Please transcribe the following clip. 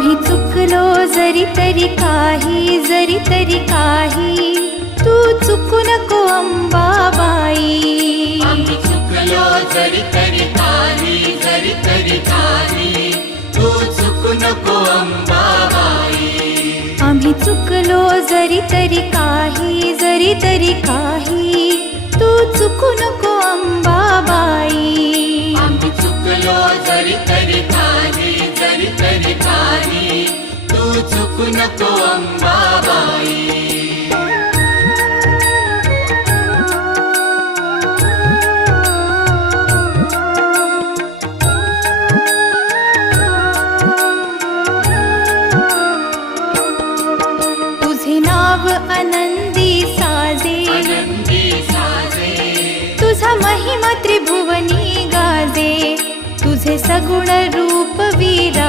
आम्ही चुकलो जरी तरी काही तू चुकू नको अंबाबाई। आम्ही चुकलो जरी तरी काही तू चुकू नको अंबाबाई। आम्ही चुकलो जरी तरी काही तू चुकू नको अंबाबाई। आम्ही चुकलो जरी तरी काही तू चुकू नको अंबाबाई। तुझे नाव आनंदी साजे, तुझा महिमा त्रिभुवनी गाजे, तुझे सगुण रूप वीरा